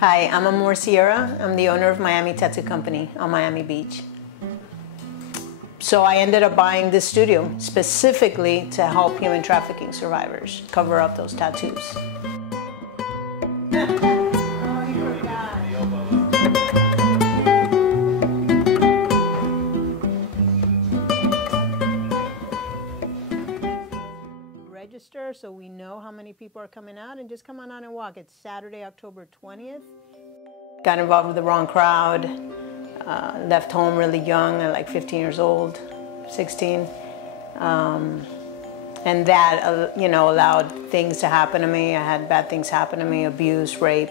Hi, I'm Amor Sierra. I'm the owner of Miami Tattoo Company on Miami Beach. So I ended up buying this studio specifically to help human trafficking survivors cover up those tattoos. Register so we know how many people are coming out, and just come on out and walk. It's Saturday, October 20th. Got involved with the wrong crowd, left home really young, at like 15 years old, 16. And that, allowed things to happen to me. I had bad things happen to me: abuse, rape,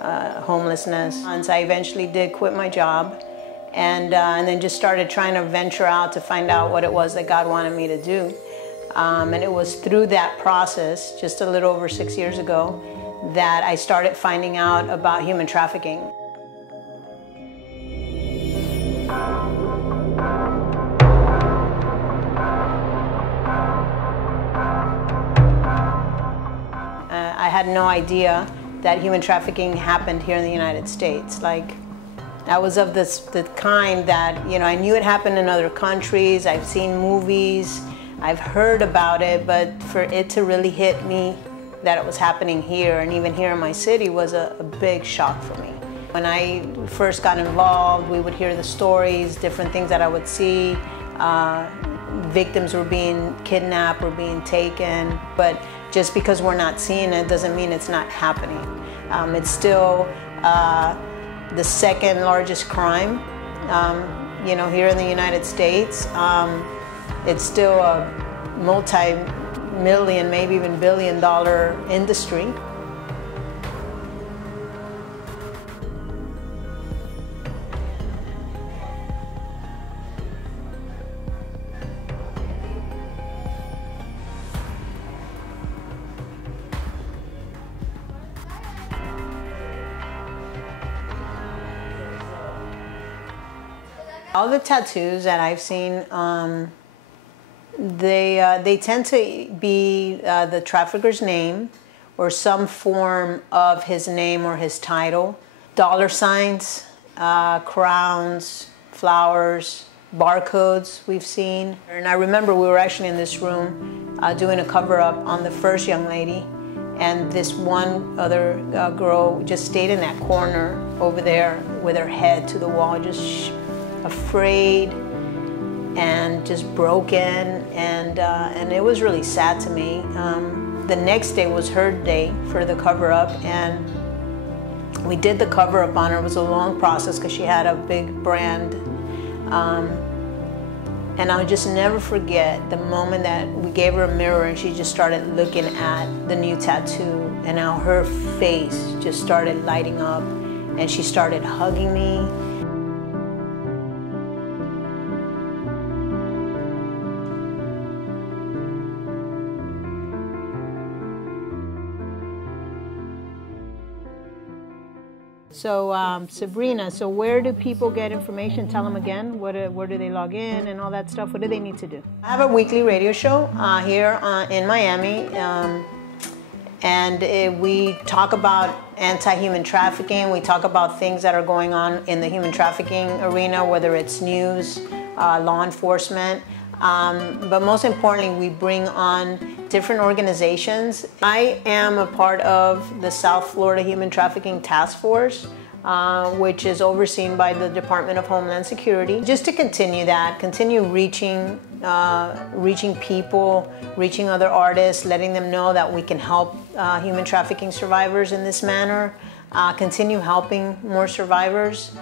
homelessness. And so I eventually did quit my job, and then just started trying to venture out to find out what it was that God wanted me to do. And it was through that process, just a little over 6 years ago, that I started finding out about human trafficking. I had no idea that human trafficking happened here in the United States. Like, I was of the kind that, I knew it happened in other countries. I've seen movies, I've heard about it, but for it to really hit me that it was happening here, and even here in my city, was a big shock for me. When I first got involved, we would hear the stories, different things that I would see. Victims were being kidnapped or being taken, but just because we're not seeing it doesn't mean it's not happening. It's still the second largest crime, here in the United States. It's still a multi-million, maybe even billion-dollar industry. All the tattoos that I've seen, they tend to be the trafficker's name or some form of his name or his title. Dollar signs, crowns, flowers, barcodes we've seen. And I remember we were actually in this room doing a cover-up on the first young lady, and this one other girl just stayed in that corner over there with her head to the wall, just afraid and just broken, and it was really sad to me. The next day was her day for the cover-up, and we did the cover-up on her. It was a long process because she had a big brand, and I'll just never forget the moment that we gave her a mirror and she just started looking at the new tattoo, and how her face just started lighting up, and she started hugging me. So Sabrina, so where do people get information? Tell them again, where do they log in and all that stuff? What do they need to do? I have a weekly radio show here in Miami, and we talk about anti-human trafficking. We talk about things that are going on in the human trafficking arena, whether it's news, law enforcement, but most importantly, we bring on different organizations. I am a part of the South Florida Human Trafficking Task Force, which is overseen by the Department of Homeland Security. Just to continue reaching people, reaching other artists, letting them know that we can help human trafficking survivors in this manner, continue helping more survivors.